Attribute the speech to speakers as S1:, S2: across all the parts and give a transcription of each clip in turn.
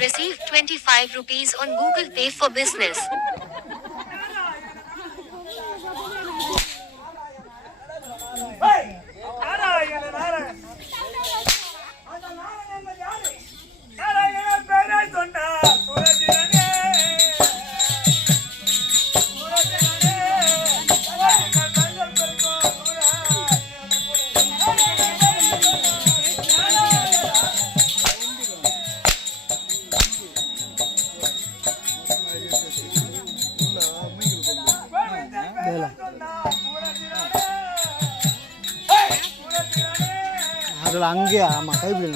S1: Received 25 rupees on Google Pay for business.
S2: அதில் அங்கேயே? ஆமாம் கைப்பிடி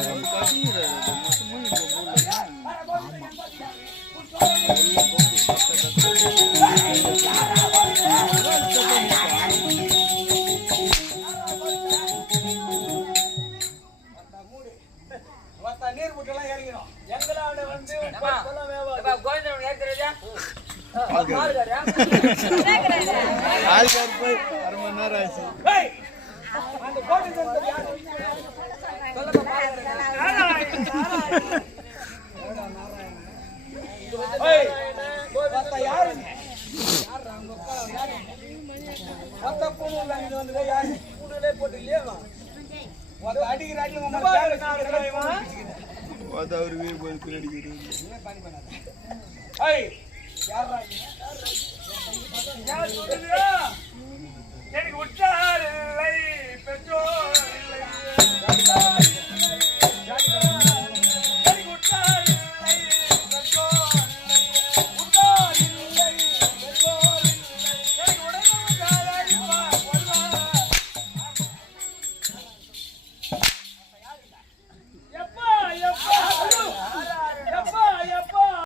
S3: நீர் முட்டெல்லாம் இறங்கிடும் எங்களாட வந்து சொல்ல வேவா.
S2: ஆள்கார் போய் அரை மணி நேரம் ஆச்சு
S3: ஏய், அடிக்கிற يا دنيا